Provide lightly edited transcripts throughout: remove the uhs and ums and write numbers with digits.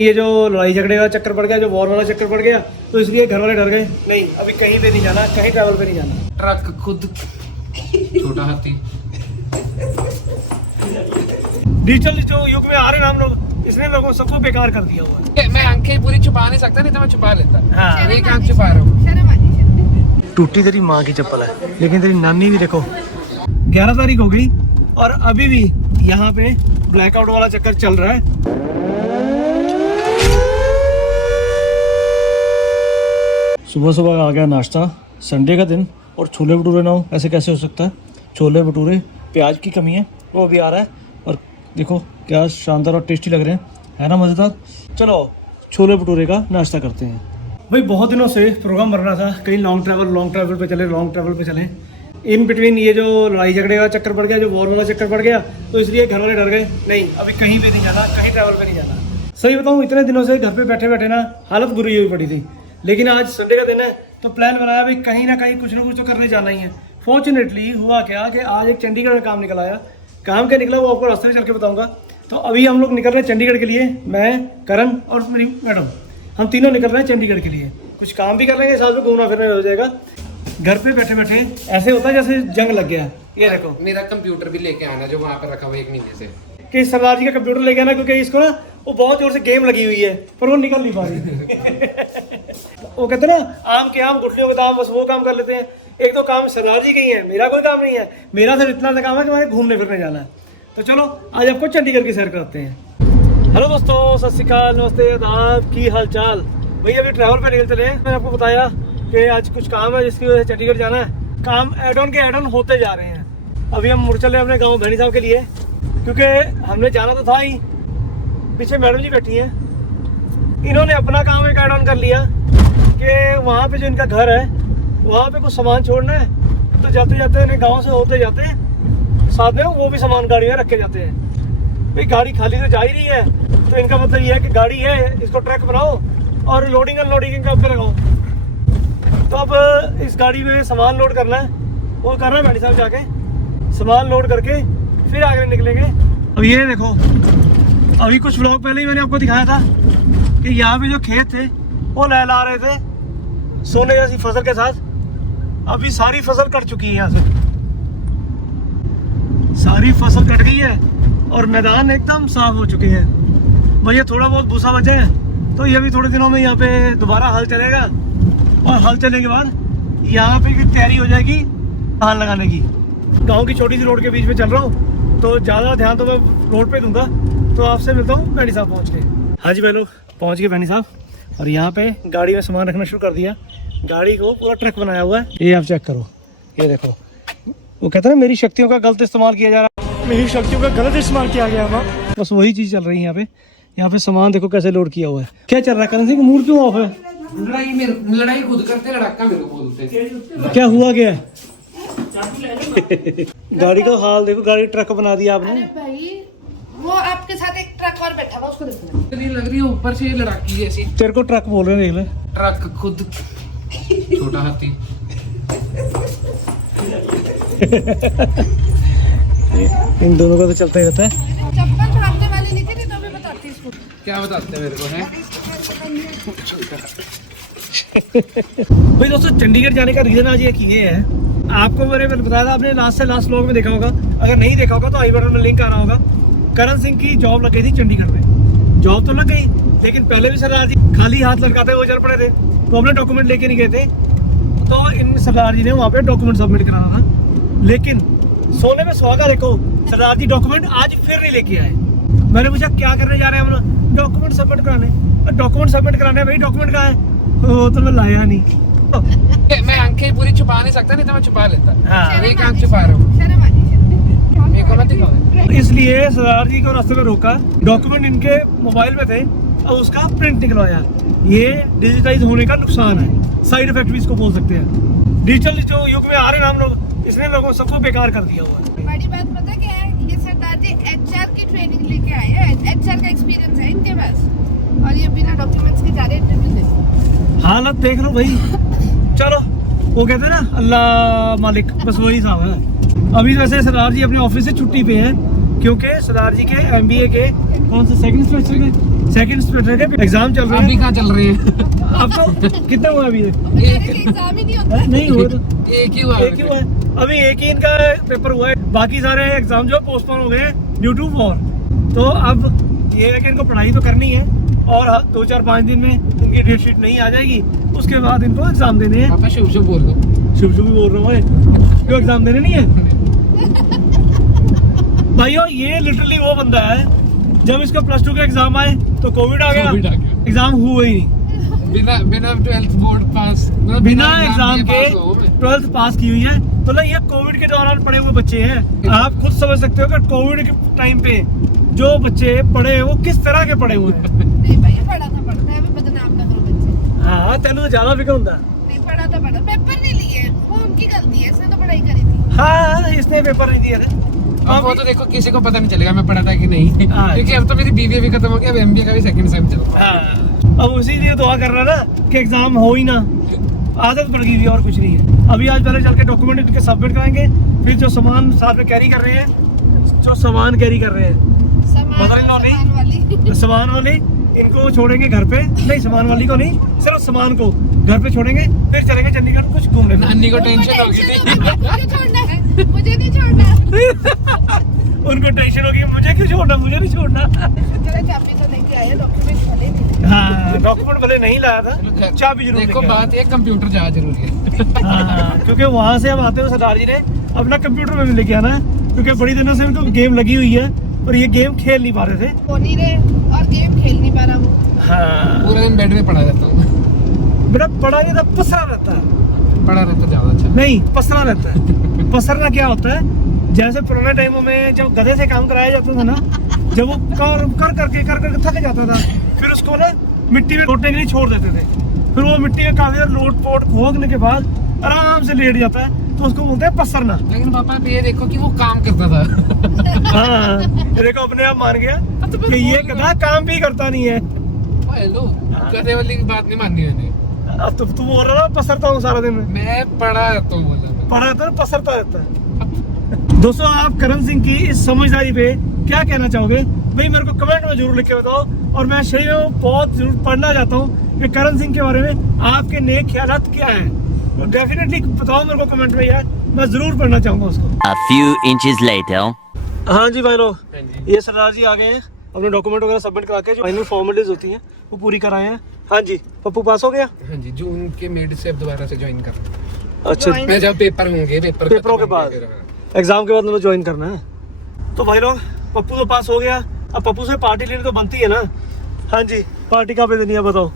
ये जो लड़ाई झगड़े का चक्कर पड़ गया, जो वॉर वाला चक्कर पड़ गया, तो इसलिए घर वाले डर गए। नहीं, अभी कहीं पे नहीं जाना, कहीं ट्रैवल पे नहीं जाना। ट्रक खुद छोटा हाथी। डिजिटल जो युग में आ रहे हैं हम लोग, इसने लोगों सबको बेकार कर दिया हुआ है। मैं आंखें पूरी छुपा नहीं सकता, नहीं तो मैं छुपा लेता। हाँ। एक आंख छुपा रहा हूँ। टूटी तेरी माँ की चप्पल है, लेकिन तेरी नानी भी देखो 11 तारीख हो गई और अभी भी यहाँ पे ब्लैकआउट वाला चक्कर चल रहा है। सुबह सुबह आ गया नाश्ता, संडे का दिन, और छोले भटूरे ना हो ऐसे कैसे हो सकता है। छोले भटूरे, प्याज की कमी है, वो भी आ रहा है, और देखो क्या शानदार और टेस्टी लग रहे हैं, है ना मज़ेदार। चलो छोले भटूरे का नाश्ता करते हैं। भाई बहुत दिनों से प्रोग्राम बन रहा था, कहीं लॉन्ग ट्रैवल पे चले। इन बिटवीन ये जो लड़ाई झगड़े का चक्कर पड़ गया, जो वॉर वाला चक्कर पड़ गया, तो इसलिए घर वाले डर गए। नहीं, अभी कहीं पे नहीं जाना, कहीं ट्रैवल पे नहीं जाना। सही बताऊँ, इतने दिनों से घर पे बैठे बैठे ना हालत बुरी हुई पड़ी थी, लेकिन आज संडे का दिन है तो प्लान बनाया भाई कहीं ना कहीं कुछ ना कुछ तो करने जाना ही है। फॉर्चुनेटली हुआ क्या कि आज एक चंडीगढ़ में काम निकल आया। काम क्या निकला वो आपको रास्ते में चल के बताऊंगा। तो अभी हम लोग निकल रहे हैं चंडीगढ़ के लिए, मैं, करण और मेरी मैडम, हम तीनों निकल रहे हैं चंडीगढ़ के लिए। कुछ काम भी कर लेंगे, साथ में घूमना फिरना हो जाएगा। घर पे बैठे बैठे ऐसे होता है जैसे जंग लग गया। ये देखो मेरा कंप्यूटर भी लेके आना, जो वहाँ पर रखा हुआ 1 महीने से। कि सरदार जी का कंप्यूटर लेके आना, क्योंकि इसको ना वो बहुत जोर से गेम लगी हुई है पर वो निकल नहीं पा रही। वो कहते हैं ना, आम के आम गुठलियों के दाम, बस वो काम कर लेते हैं। एक तो काम सरदार जी का ही है, मेरा कोई काम नहीं है। मेरा सिर्फ इतना सा काम है कि मुझे घूमने फिरने जाना है। तो चलो आज आपको चंडीगढ़ की सैर कराते हैं। हेलो दोस्तों, सत श्री अकाल, नमस्ते, आदाब, की हाल चाल। भैया अभी ट्रैवल पे निकल चले हैं। मैंने आपको बताया कि आज कुछ काम है जिसकी वजह से चंडीगढ़ जाना है। काम एड ऑन के एड ऑन होते जा रहे हैं। अभी हम मुड़ चले अपने गाँव भैनी साहब के लिए, क्योंकि हमने जाना तो था ही। पीछे मैडम जी बैठी हैं, इन्होंने अपना काम एक एड ऑन कर लिया कि वहाँ पे जो इनका घर है वहाँ पे कुछ सामान छोड़ना है। तो जाते जाते इन्हें गाँव से होते जाते साथ में वो भी सामान गाड़ी में रखे जाते हैं। भाई गाड़ी खाली तो जा ही रही है, तो इनका मतलब ये है कि गाड़ी है, इसको ट्रक बनाओ और लोडिंग अनलोडिंग का पे लगाओ। तो अब इस गाड़ी में सामान लोड करना है, वो करना है मैडी साहब जाके। सामान लोड करके फिर आगे निकलेंगे। अब ये देखो, अभी कुछ व्लॉग पहले ही मैंने आपको दिखाया था कि यहाँ पे जो खेत थे वो लहला रहे थे सोने जैसी फसल के साथ। अभी सारी फसल कट चुकी है, यहाँ से सारी फसल कट गई है और मैदान एकदम साफ हो चुके हैं। भैया थोड़ा बहुत भूसा बचा है, तो ये भी थोड़े दिनों में यहाँ पे दोबारा हल चलेगा, और हल चलने के बाद यहाँ पे की तैयारी हो जाएगी धान लगाने की। गाँव की छोटी सी रोड के बीच में चल रहा हूँ, तो ज़्यादा ध्यान तो मैं रोड पे दूंगा। तो आपसे मिलता हूँ भैनी साहब पहुँच के। हाँ जी भाई लोग, पहुँच गए भैनी साहब, और यहाँ पे गाड़ी में सामान रखना शुरू कर दिया। गाड़ी को पूरा ट्रक बनाया हुआ है, ये आप चेक करो। ये देखो, वो कहते हैं ना मेरी शक्तियों का गलत इस्तेमाल किया जा रहा है, मेरी शक्तियों का गलत इस्तेमाल किया गया है। बस वही चीज़ चल रही है यहाँ पे। यहाँ पे सामान देखो कैसे लोड किया हुआ है। क्या चल रहा है करण सिंह, मूड क्यों ऑफ है? लड़ाई खुद करते, लड़ाका मेरे को बोलते। क्या हुआ क्या? गाड़ी का हाल देखो, गाड़ी ट्रक बना दिया आपने। भाई वो आपके साथ एक ट्रक और बैठा हुआ, उसको देखो। नहीं लग रही है ऊपर से लड़ाकी जैसी। तेरे को ट्रक बोल रहे हैं, ट्रक खुद छोटा हाथी। इन दोनों का तो चलता ही रहता है। चप्पल छापने वाली नहीं थी, तो मैं बताती इसको। क्या बताते हैं मेरे को है? भाई दोस्तों, चंडीगढ़ जाने का रीजन आज ये है, आपको मैंने बताया था, आपने लास्ट से लास्ट व्लॉग में देखा होगा। अगर नहीं देखा होगा तो आई बटन में लिंक आ रहा होगा। करण सिंह की जॉब लग गई थी चंडीगढ़ में। जॉब तो लग गई, लेकिन पहले भी सरदार जी खाली हाथ लटकाते हुए चल पड़े थे, तो अपने डॉक्यूमेंट लेके नहीं गए थे। तो इन सरदार जी ने वहाँ पे डॉक्यूमेंट सबमिट कराना था, लेकिन सोने में सुहागा देखो, सरदार जी डॉक्यूमेंट आज फिर नहीं लेके आए। मैंने पूछा क्या करने जा रहे हैं हम लोग? डॉक्यूमेंट सबमिट कराने। डॉक्यूमेंट सबमिट कराने भाई, डॉक्यूमेंट कहाँ है? वो तो मैं लाया नहीं। मैं आंखें पूरी छुपा नहीं सकता, नहीं तो मैं छुपा लेता। हाँ। एक आंख छुपा रहा हूँ। शर्म आती है। मेरे को मत दिखाओ। इसलिए सरदार जी को रास्ते में रोका, डॉक्यूमेंट इनके मोबाइल में थे और उसका प्रिंट निकलवाया। ये डिजिटाइज होने का नुकसान है, साइड इफेक्ट भी इसको बोल सकते हैं। डिजिटल जो युग में आ रहे हैं हम लोग, इसने लोगों सबको बेकार कर दिया हुआ है। बड़ी बात पता क्या है, ये सरदार जी एचआर की ट्रेनिंग लेके आए हैं, एचआर का एक्सपीरियंस है इनके पास, और ये बिना डॉक्यूमेंट्स के जा रहे इंटरव्यू दे। हालत देख लो भाई। चलो, वो कहते हैं ना अल्लाह मालिक, बस वही साहब है। अभी वैसे सरदार जी अपने ऑफिस से छुट्टी पे हैं, क्योंकि सरदार जी के MBA के कौन से सेकंड सेमेस्टर के एग्जाम चल रहे अभी हैं। कहाँ चल रहे हैं? आपको कितना हुआ अभी? एग्जाम ही नहीं होता। नहीं हुआ तो एक ही हुआ। एक ही हुआ है। अभी एक ही इनका पेपर हुआ है, बाकी सारे एग्जाम जो पोस्टपोन हो गए हैं ड्यू टू वॉर। तो अब ये है कि इनको पढ़ाई तो करनी है और 2-4-5 दिन में इनकी डेट शीट नहीं आ जाएगी, उसके बाद इनको एग्जाम देने हैं। पापा शुभ शुभ बोल दो। शुभ शुभ बोल रहा हूँ मैं, क्यों एग्जाम देने नहीं है भाइयों। ये लिटरली वो बंदा है, जब इसका +2 का एग्जाम आए तो कोविड आ गया, कोविड आ गया। एग्जाम हुआ ही नहीं। बिना 12th बोर्ड पास, मतलब बिना एग्जाम के पास हो मैं। 12th पास की हुई है। मतलब ये कोविड के दौरान पढ़े हुए बच्चे हैं। आप खुद समझ सकते हो कि कोविड के टाइम पे जो बच्चे पढ़े हैं वो किस तरह के पढ़े हुए हैं। नहीं भाई पढ़ा था अभी बदनाम ना करो बच्चे। हाँ तेन तो ज्यादा फिक्र होता। नहीं पढ़ा पेपर नहीं लिए, वो उनकी गलती है, इसने तो पढ़ाई करी थी। हाँ इसने पेपर नहीं दिया था। अब वो तो देखो किसी को पता नहीं चलेगा मैं पढ़ा था कि नहीं, हाँ। क्योंकि अब तो मेरी BBA भी खत्म हो गया, अब MBA का भी सेकंड सेम चल रहा है। हाँ अब उसी लिए दुआ कर रहा ना कि एग्जाम हो ही ना। आदत पड़ गई थी और कुछ नहीं है। अभी आज पहले चल के डॉक्यूमेंट इनके सबमिट कराएंगे, फिर जो सामान साथ में कैरी कर रहे हैं, सामान वाली इनको छोड़ेंगे घर पे, नहीं सामान वाली को नहीं, सिर्फ सामान को घर पे छोड़ेंगे, फिर चलेंगे चंडीगढ़ कुछ घूमने। नानी को टेंशन होगी थी। मुझे छोड़ना है, मुझे नहीं छोड़ना। उनको टेंशन होगी मुझे क्यों छोड़ना, मुझे नहीं छोड़ना। चलो चाबी तो लेके आए, डॉक्यूमेंट खोलेंगे। हाँ डॉक्यूमेंट भले नहीं लाया था, चाबी जरूर देखो लेके आया। बात ये कंप्यूटर ज्यादा जरूरी है। हाँ क्योंकि वहाँ से हम आते हुए सरदार जी ने अपना कंप्यूटर में भी लेके आना है, क्योंकि बड़ी दिनों से इनको गेम लगी हुई है और ये गेम खेल नहीं पा रहे थे। हो नहीं रहे और गेम खेल नहीं पा रहा वो। हाँ पूरा दिन बेड में पड़ा रहता हूँ। बेटा पढ़ा नहीं था, पसरा रहता है। पड़ा रहता ज्यादा अच्छा। नहीं पसरा रहता है। पसरना क्या होता है, जैसे पुराने टाइमों में जब गधे से काम कराया जाता था ना, जब वो कर करके थक जाता था, फिर उसको ना मिट्टी में लोटने के लिए छोड़ देते थे। फिर वो मिट्टी में काफी देर लोट पोट खोदने के बाद आराम से लेट जाता है, तो उसको बोलते हैं पसरना। लेकिन पापा ये देखो कि वो काम करता था। हाँ देखो अपने आप मान गया कि ये गधा काम भी करता नहीं है। हेलो, गधे वाली बात नहीं माननी मैंने। अब तो तुम बोल रहा ना पसरता हूँ सारा दिन में, मैं पढ़ा रहता हूँ बोला मैं। पढ़ा तो पसरता रहता है। दोस्तों आप करण सिंह की इस समझदारी पे क्या कहना चाहोगे भाई, मेरे को कमेंट में जरूर लिख के बताओ। और मैं सही में बहुत जरूर पढ़ना चाहता हूँ कि करण सिंह के बारे में आपके नेक ख्यालात क्या है, तो डेफिनेटली बताओ मेरे को कमेंट में यार, मैं जरूर पढ़ना चाहूंगा उसको। A few inches later. हाँ जी भाई लोग, हाँ जी। ये सरदार जी आ गए हैं अपने डॉक्यूमेंट वगैरह सबमिट करा के, जो फाइनल फॉर्मेलिटीज होती हैं वो पूरी कराए हैं। हाँ जी पप्पू पास हो गया। हाँ जी, जून के मिड से अब दोबारा से ज्वाइन कर। अच्छा मैं जब पेपर होंगे, पेपरों के बाद, एग्जाम के बाद मतलब ज्वाइन करना है। तो भाई लोग पप्पू तो पास हो गया, अब पप्पू से पार्टी लेनी तो बनती है ना। हाँ जी पार्टी कहाँ पे देनी है बताओ।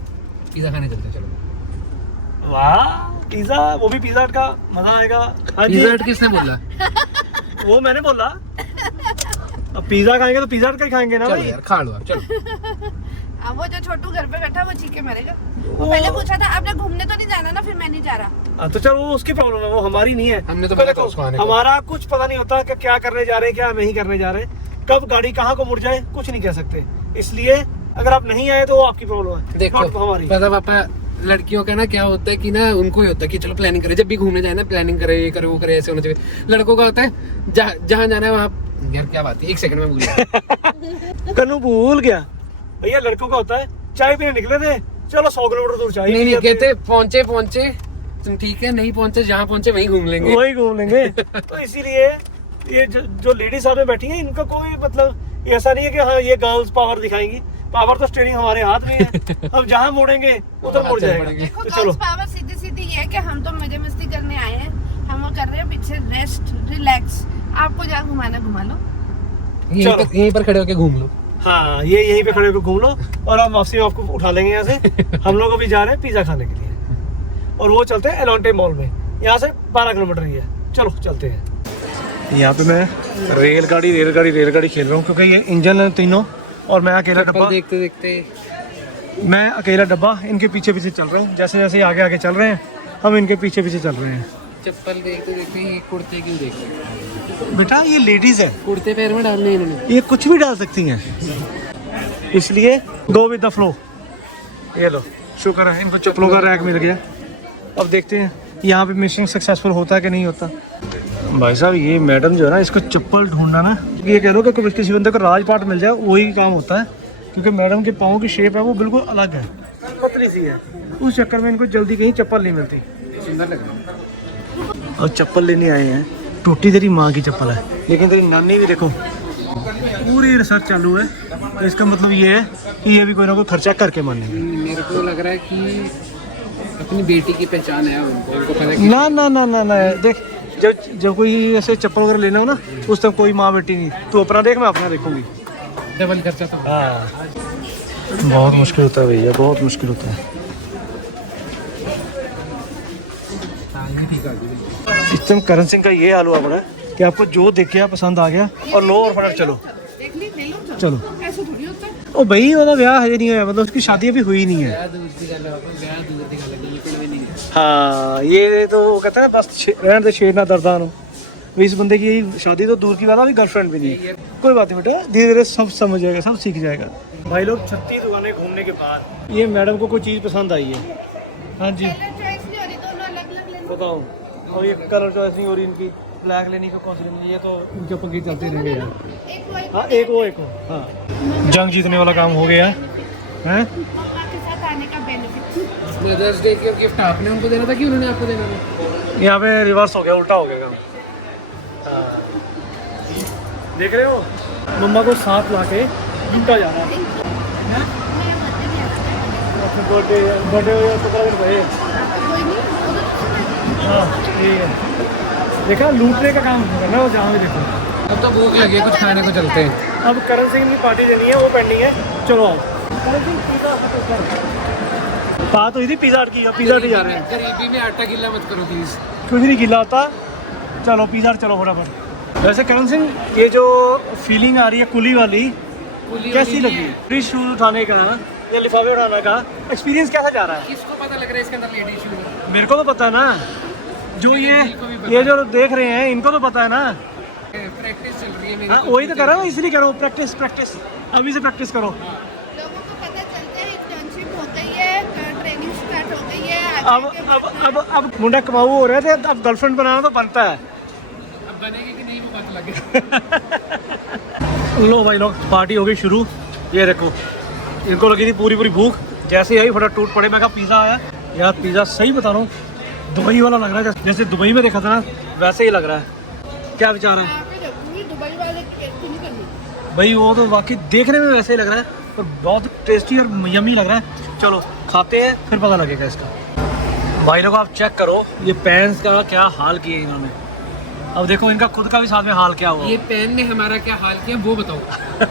पिज्जा खाने चलते हैं, चलो। वाह पिज्जा, वो भी पिज्जा हट का मजा आएगा। हाँ जी पिज्जा हट किसने बोला? वो मैंने बोला, अब पिज्जा खाएंगे तो पिज्जा हट का ही खाएंगे ना चलो भाई। यार खा लो आप, चलो। अब वो जो छोटू घर पे बैठा वो चीखे मरेगा। वो पहले पूछा था आपने घूमने तो नहीं जाना ना, फिर मैं नहीं जा रहा। हाँ, तो चलो वो उसकी प्रॉब्लम है, वो हमारी नहीं है। हमने तो पहले बोला था उसको आने को। हमारा कुछ पता नहीं होता कि क्या करने जा रहे हैं क्या नहीं करने जा रहे, कब गाड़ी कहाँ को मुड़ जाए कुछ नहीं कह सकते। इसलिए अगर आप नहीं आए तो वो आपकी प्रॉब्लम है, देखो not हमारी। पता पापा, लड़कियों का ना क्या होता है कि ना उनको ही होता है कि चलो प्लानिंग करें, जब भी घूमने जाए ना प्लानिंग करे, ये करे वो करे, ऐसे होना चाहिए। लड़कों का होता है जहाँ जाना है वहाँ, यार क्या बात है, एक सेकंड में भूल गया। कन्नू भूल गया भैया, लड़कों का होता है चाय पीने निकले थे, चलो 100 किलोमीटर दूर चाय नहीं कहते पहुंचे तुम ठीक है, नहीं पहुंचे, जहाँ पहुंचे वहीं घूम लेंगे। वही घूम लेंगे। तो इसीलिए ये जो लेडीज साथ में बैठी हैं, इनका कोई मतलब ऐसा नहीं है कि हाँ ये गर्ल्स पावर दिखाएंगी। पावर तो स्टीयरिंग हमारे हाथ में है, हम जहाँ मोड़ेंगे उधर मुड़ जाएगा। देखो तो चलो पावर सीधी सीधी ये है कि हम तो मजे मस्ती करने आए हैं, हम वो कर रहे हैं पीछे रेस्ट रिलैक्स। आपको जहाँ घुमाना घुमा लो, यहीं पर खड़े होके घूम लो। हाँ ये यहीं पे खड़े होकर घूम लो और हम वापसी में आपको उठा लेंगे यहाँ से। हम लोग अभी जा रहे हैं पिज्जा खाने के लिए और वो चलते हैं एलोंटे मॉल में, यहाँ से 12 किलोमीटर ही है। चलो चलते हैं। यहाँ पे मैं रेलगाड़ी खेल रहा हूँ, क्योंकि ये इंजन है तीनों और मैं अकेला डब्बा, देखते देखते मैं अकेला डब्बा इनके पीछे पीछे चल रहा हूँ। जैसे जैसे आगे आगे चल रहे हैं हम इनके पीछे पीछे चल रहे हैं। चप्पल देखते देखते ये कुर्ते क्यों देख रहे? बेटा ये लेडीज है, कुर्ते पैर में डालने इन्होंने। ये कुछ भी डाल सकती हैं, इसलिए गो विद द फ्लो। ये लो शुक्र है इनको चप्पलों का रैक मिल गया। अब देखते हैं यहाँ पे मिशन सक्सेसफुल होता है कि नहीं होता। भाई साहब ये मैडम जो है ना, इसको चप्पल ढूंढना ना, ये कह लो कि किसी बंदे को राजपाट मिल जाए वही काम होता है, क्योंकि मैडम के पाँव की शेप है वो बिल्कुल अलग है, पतली सी है। उस चक्कर में इनको जल्दी कहीं चप्पल नहीं मिलती। सुंदर लग रहा है। और चप्पल लेने आए हैं, टूटी तेरी माँ की चप्पल है, लेकिन तेरी नानी भी देखो पूरी रिसर्च चालू है, तो इसका मतलब ये है कि ये भी कोई ना कोई खर्चा करके मानेंगे। मेरे को लग रहा है कि अपनी बेटी की पहचान है उनको पता है कि ना ना ना ना ना देख, जब कोई ऐसे चप्पल वगैरह लेना हो ना, उस तक कोई माँ बेटी नहीं, तू अपना देख मैं अपना देखूंगी। डबल खर्चा तो हाँ बहुत मुश्किल होता है भैया, बहुत मुश्किल होता है। ये ठीक है। इस टाइम करण सिंह का ये हाल हुआ पड़ा है कि आपको जो देख के पसंद आ गया और लो और फटाक चलो देख ली ले लो चलो। ऐसे थोड़ी होता है। ओ भाई मतलब ब्याह है नहीं है, मतलब उसकी शादी अभी हुई नहीं है। ब्याह दूर की गल है, ब्याह दूर की गल है, बिल्कुल भी नहीं है। हाँ ये तो वो कहता है बस रहने दे शेर ना दर्दान हो। इस बंदे की शादी तो दूर की बात है, अभी गर्लफ्रेंड भी नहीं है। कोई बात नहीं बेटा, धीरे धीरे सब समझ जाएगा, सब सीख जाएगा। भाई लोग 36 दुकानें घूमने के बाद ये मैडम को कोई चीज़ पसंद आई है। हाँ जी कलर चॉइस नहीं हो रही, दोनों अलग अलग लेने। बताओ, और ये कलर चॉइस नहीं हो रही इनकी, ब्लैक लेनी को कौन सी लेनी है, ये तो इनके पंगे चलते रहेंगे यार। एक वाइट हाँ एक वो हाँ जंग जीतने वाला काम हो गया है। मम्मा के साथ आने का बेनिफिट। मदर्स डे की गिफ्ट आपने उनको देना था कि उन्होंने आपको देना था? यहाँ पे रिवर्स हो गया, उल्टा हो गया काम। हाँ देख रहे हो, मम्मा को साथ ला के उल्टा जा रहा है। बर्थडे बर्थडे हो गया 15 दिन पहले। कोई नहीं, हाँ ठीक है, देखा लूटने का काम करना वो, जहाँ भी देखो। अब तो भूख लगी है, कुछ खाने को चलते हैं। अब करण सिंह की पार्टी देनी है, वो पेंडिंग है। चलो आओ करण सिंह पिज़्ज़ा हट बात हुई थी पिज़्ज़ा हट की, पिज़्ज़ा हट जा रहे हैं। गरीबी में आटा गीला मत करो प्लीज। कुछ नहीं गिला होता, चलो पिज़्ज़ा हट चलो फटाफट। वैसे करण सिंह ये जो फीलिंग आ रही है कुली वाली, कैसी लगी? फ्री शूज उठाने का या लिफाफे उठाने का एक्सपीरियंस कैसा जा रहा है? किसको पता लग रहा है इसके अंदर लेडी शूज है? मेरे को तो पता है ना, जो ये जो देख रहे हैं इनको तो पता है ना। प्रैक्टिस चल रही है मेरी। हाँ वही तो कर रहा हूँ, इसलिए कर रहा हूँ, प्रैक्टिस प्रैक्टिस अभी से प्रैक्टिस करो। लोगों को पता चलता है इंटर्नशिप हो गई है, ट्रेनिंग स्टार्ट हो गई है। अब मुंडा कमाऊ हो रहे थे, अब गर्लफ्रेंड बनाना तो बनता है। अब बनेगी कि नहीं वो पता लगे। लो भाई लोग पार्टी हो गई शुरू। ये देखो इनको लगी थी पूरी पूरी भूख, जैसे ही आई फटाफट टूट पड़े। मैं कहा पिज़्ज़ा आया यार, पिज़्ज़ा सही बता रहा हूँ दुबई वाला लग रहा है, जैसे दुबई में देखा था ना वैसे ही लग रहा है। क्या विचार है यहाँ पे देखूंगी दुबई वाले की टेस्टी नहीं करनी। भाई? वो तो वाकई देखने में वैसे ही लग रहा है, पर बहुत टेस्टी और यम्मी लग रहा है। चलो खाते हैं फिर पता लगेगा इसका। भाई लोग आप चेक करो ये पैंस का क्या हाल किया इन्होंने। अब देखो इनका खुद का भी साथ में हाल क्या हुआ। ये पेन ने हमारा क्या हाल किया वो बताओ।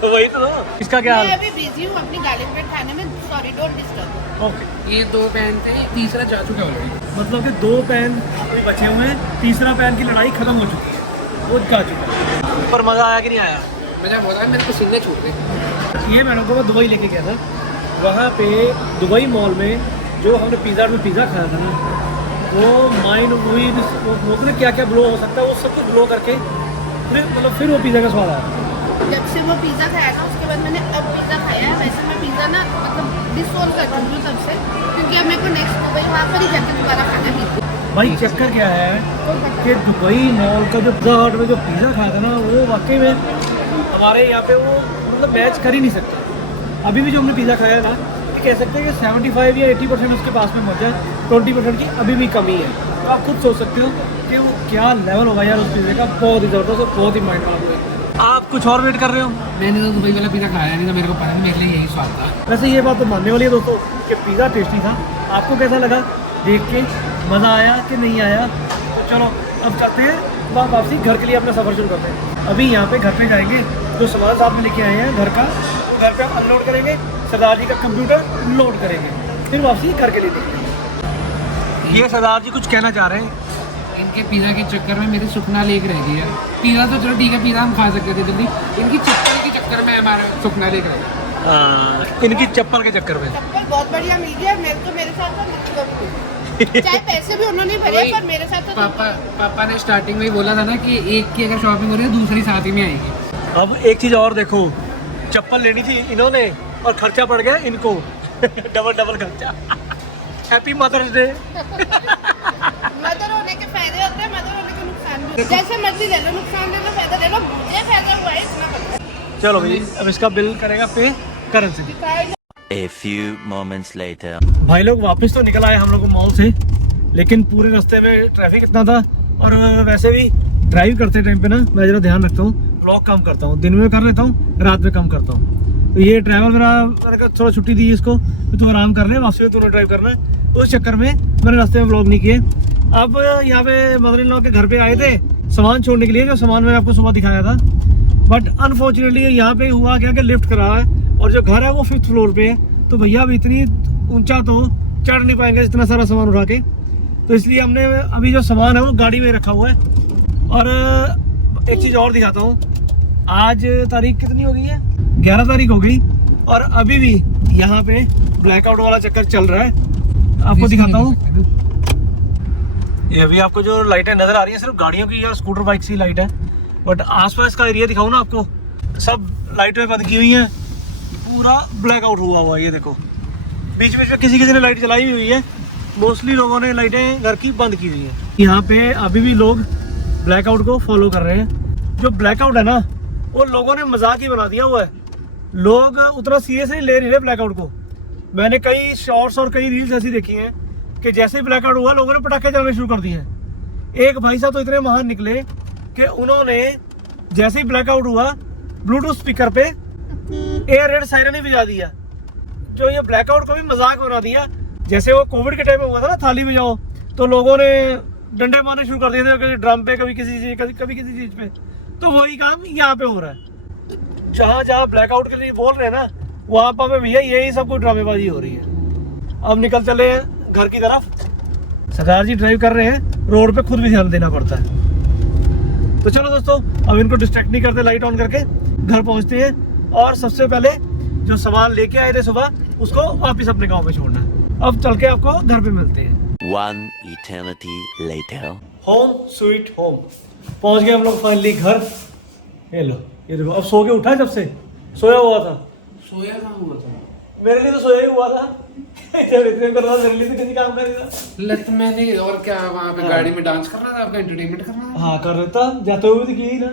वही तो इसका क्या हाल। मैं अभी बिजी हूँ अपनी गाड़ी में खाने में, सॉरी डोंट डिस्टर्ब। ओके ये 2 पेन थे, तीसरा जा चुका है ऑलरेडी। मतलब कि 2 पेन अभी बचे हुए हैं, तीसरा पेन की लड़ाई खत्म हो चुकी है, वो जा चुका है। पर मज़ा आया कि नहीं आया? मजा बहुत आया, मेरे पसीने छूट गए। ये मैडम को मैं दुबई लेके गया था, वहाँ पे दुबई मॉल में जो हमने पिज़्ज़ा में पिज़्ज़ा खाया था ना, वो माइंड वही वो क्या क्या ग्लो हो सकता है, वो सब कुछ ग्लो करके फिर वो पिज़्ज़ा का स्वाद आया। जब से वो पिज़्ज़ा खाया था उसके बाद मैंने अब पिज़्ज़ा खाया है। वैसे मैं पिज़्ज़ा ना मतलब डिसोल कर चुकी हूँ तब से, क्योंकि अब मेरे को नेक्स्ट दुबई वहाँ पर ही जाकर दोबारा खाना है। भाई चक्कर क्या है कि दुबई मॉल का जो पिज़्ज़ा हट में जो पिज़्ज़ा खाया था ना, वो वाकई में हमारे यहाँ पे वो मतलब मैच कर ही नहीं सकता। अभी भी जो हमने पिज़्ज़ा खाया था, ये कह सकते हैं कि 75 या 80% उसके पास में मौज है, 20% की अभी भी कमी है। तो आप खुद सोच सकते हो कि वो क्या लेवल होगा यार उस पिज़्ज़े का, बहुत ही ज़बरदस्त और बहुत ही माइंड खराब हुआ। आप कुछ और वेट कर रहे हो? मैंने तो दुबई वाला पिज़्ज़ा खाया नहीं था, मेरे को पता नहीं, मेरे लिए यही स्वाद था। वैसे ये बात तो मानने वाली है दोस्तों कि पिज़्ज़ा टेस्टी था। आपको कैसा लगा देख के, मज़ा आया कि नहीं आया? तो चलो अब चलते हैं वापसी घर के लिए, अपना सफ़र शुरू करते हैं। अभी यहाँ पे घर पे जाएंगे, जो सामान साथ में लेके आए हैं घर का, वो घर पे हम अनलोड करेंगे, सरदार जी का कंप्यूटर लोड करेंगे, फिर वापसी घर के लिए निकलेंगे। ये सरदार जी कुछ कहना चाह रहे हैं। इनके पिज़्ज़ा के चक्कर में मेरी सुखना लेक रह गई है। पिज़्ज़ा तो चलो ठीक है, पिज़्ज़ा हम खा सकते थे जल्दी, इनकी चप्पल के चक्कर में हमारा सुखना लेक रह गया। इनकी चप्पल के चक्कर में। चप्पल बहुत बढ़िया मिल गया मेरे साथ तो चाहे पैसे भी उन्होंने भरे, पर मेरे साथ तो पापा ने स्टार्टिंग में ही बोला था ना कि एक की अगर शॉपिंग हो रही है दूसरी साथ ही में आएगी। अब एक चीज़ और देखो, चप्पल लेनी थी इन्होंने और खर्चा पड़ गया इनको। डबल खर्चा। Happy mother's day. मदर होने के फायदे होते हैं, मदर होने के नुकसान भी जैसे मर्जी ले लो, नुकसान ले लो, फायदा ले लो, मुझे फायदा हुआ है इतना पता है। चलो भाई अब इसका बिल करेगा पे करण से। A few moments later. भाई लोग वापस तो निकल आए हम लोग मॉल से, लेकिन पूरे रास्ते में ट्रैफिक इतना था। और वैसे भी ड्राइव करते टाइम पे ना मैं जरा ध्यान रखता हूँ, ब्लॉक कम करता हूँ, दिन में कर लेता हूँ, रात में कम करता हूँ। तो ये ड्राइवर मैंने कहा थोड़ा छुट्टी दी इसको, तो तू आराम कर ले, वापस में तूने ड्राइव करना है। उस चक्कर में मैंने रास्ते में ब्लॉग नहीं किए। अब यहाँ पे मदर इन लॉ के घर पे आए थे सामान छोड़ने के लिए, जो सामान मैंने आपको सुबह दिखाया था। बट अनफॉर्चुनेटली यहाँ पे हुआ क्या कि लिफ्ट करा है और जो घर है वो 5th फ्लोर पे है। तो भैया अब इतनी ऊंचा तो चढ़ नहीं पाएंगे इतना सारा सामान उठा के, तो इसलिए हमने अभी जो सामान है वो गाड़ी में रखा हुआ है। और एक चीज़ और दिखाता हूँ, आज तारीख कितनी हो गई है? 11 तारीख हो गई और अभी भी यहाँ पे ब्लैकआउट वाला चक्कर चल रहा है। आपको दिखाता हूँ, ये अभी आपको जो लाइटें नजर आ रही हैं सिर्फ गाड़ियों की या स्कूटर बाइक की लाइट है। बट आसपास का एरिया दिखाऊँ ना आपको, सब लाइटें बंद की हुई हैं, पूरा ब्लैकआउट हुआ हुआ है। ये देखो बीच बीच में किसी किसी ने लाइट जलाई हुई है, मोस्टली लोगों ने लाइटें घर की बंद की हुई है। यहाँ पे अभी भी लोग ब्लैकआउट को फॉलो कर रहे हैं। जो ब्लैकआउट है ना वो लोगों ने मजाक ही बना दिया हुआ है, लोग उतना सीरियसली ले नहीं रहे ब्लैकआउट को। मैंने कई शॉर्ट्स और कई रील्स ऐसी देखी हैं कि जैसे ही ब्लैकआउट हुआ लोगों ने पटाखे चलाने शुरू कर दिए हैं। एक भाई साहब तो इतने महान निकले कि उन्होंने जैसे ही ब्लैकआउट हुआ ब्लूटूथ स्पीकर पे एयर रेड सायरन ही बजा दिया। जो ये ब्लैकआउट को भी मजाक बना दिया। जैसे वो कोविड के टाइम में हुआ था ना, थाली बजाओ, तो लोगों ने डंडे मारने शुरू कर दिए थे, कभी ड्रम पे, कभी किसी चीज, कभी किसी चीज पे। तो वही काम यहाँ पे हो रहा है। जहाँ जहाँ ब्लैकआउट के लिए बोल रहे हैं ना, वहाँ पर भैया यही सब कुछ ड्रामेबाजी हो रही है। अब निकल चले हैं घर की तरफ। सरदार जी ड्राइव कर रहे हैं, रोड पे खुद भी ध्यान देना पड़ता है। तो चलो दोस्तों, अब इनको डिस्ट्रैक्ट नहीं करते, लाइट ऑन करके घर पहुँचते हैं। और सबसे पहले जो सामान लेके आए थे सुबह उसको वापिस अपने गाँव में छोड़ना है। अब चल के आपको घर पे मिलते हैं। One eternity later. Home sweet home पहुंच गए हम लोग फाइनली घर। ये लो, ये देखो, अब सो के उठा जब से सोया हुआ था। सोया कहाँ हुआ था? मेरे लिए तो सोया ही हुआ था। जब इतने कर रहा था मेरे लिए तो किसी काम का नहीं था। लत मैंने और क्या वहाँ पे गाड़ी में डांस कर रहा था, आपका एंटरटेनमेंट कर रहा था। हाँ कर रहा था, जाते हुए भी दिखी ना।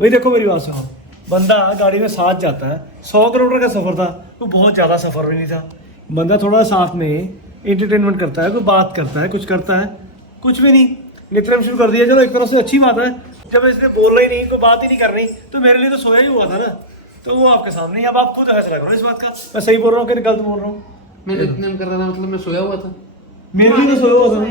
वही देखो मेरी बात सुनो, बंदा गाड़ी में साथ जाता है, 100 किलोमीटर का सफर था, तो बहुत ज्यादा सफर भी नहीं था। बंदा थोड़ा साथ में एंटरटेनमेंट करता है, कोई बात करता है, कुछ करता है, कुछ भी नहीं, निकलना शुरू कर दिया। चलो एक तरफ से अच्छी बात है, जब इसने बोलना ही नहीं, कोई बात ही नहीं करनी, तो मेरे लिए तो सोया ही हुआ था ना। तो वो आपके सामने ही, अब आप खुद फैसला करो इस बात का, मैं सही बोल रहा हूँ कि गलत बोल रहा हूँ। मैं इतने कर रहा था, मतलब मैं सोया हुआ था। मेरे लिए तो सोया हुआ था ना।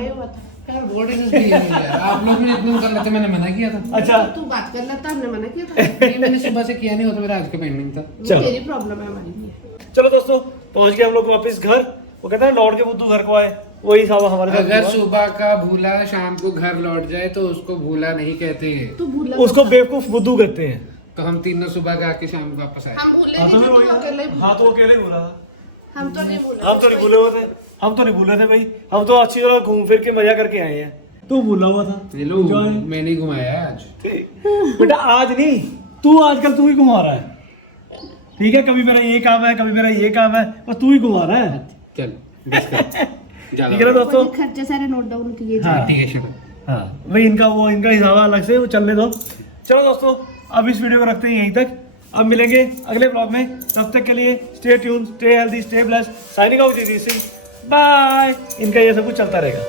यार बोर्ड आप लोग ने इतने कर लेते, मैंने मना किया था। अच्छा तू बात कर लेता, हमने मना किया था। नहीं, मैंने सुबह से किया नहीं होता, मेरा आज का पेंडिंग था। चलो। तेरी प्रॉब्लम है, हमारी नहीं है। चलो दोस्तों, पहुंच गए हम लोग वापस घर। वो कहते हैं लौट के बुद्धू घर को आए, वही साहब हमारे साथ अगर हुआ। सुबह का भूला शाम को घर लौट जाए तो उसको भूला नहीं कहते हैं। तू भूला उसको बेवकूफ बुद्धू कहते हैं। तो हम तीनों सुबह का आके शाम को वापस आए। हम भूले हाँ तो नहीं, फिर तू अकेले ही वही, भूला। हाँ तो अकेले ही बोला था। हम तो नहीं भूले। हम तो नहीं भूले हुए थे, हम तो नहीं भूले थे भाई, हम तो अच्छी तरह घूम फिर के मजा करके आए हैं। तू भूला हुआ था। Hello, Enjoy। मैंने ही घुमाया है आज। बेटा आज नहीं, तू आजकल तू ही घुमा रहा है, ठीक है? कभी मेरा ये काम है, कभी मेरा ये काम है, बस तू ही घुमा रहा है। चल बस कर। ठीक है ना दोस्तों? खर्चे सारे नोट डाउन किए हाँ ठीक है, चलो। हाँ भाई, इनका हिसाब अलग से, वो चलने दो। चलो दोस्तों, अब इस वीडियो को रखते हैं यहीं तक। अब मिलेंगे अगले ब्लॉग में, तब तक के लिए stay tuned, stay healthy, stay blessed. Signing out, bye. इनका ये सब कुछ चलता रहेगा।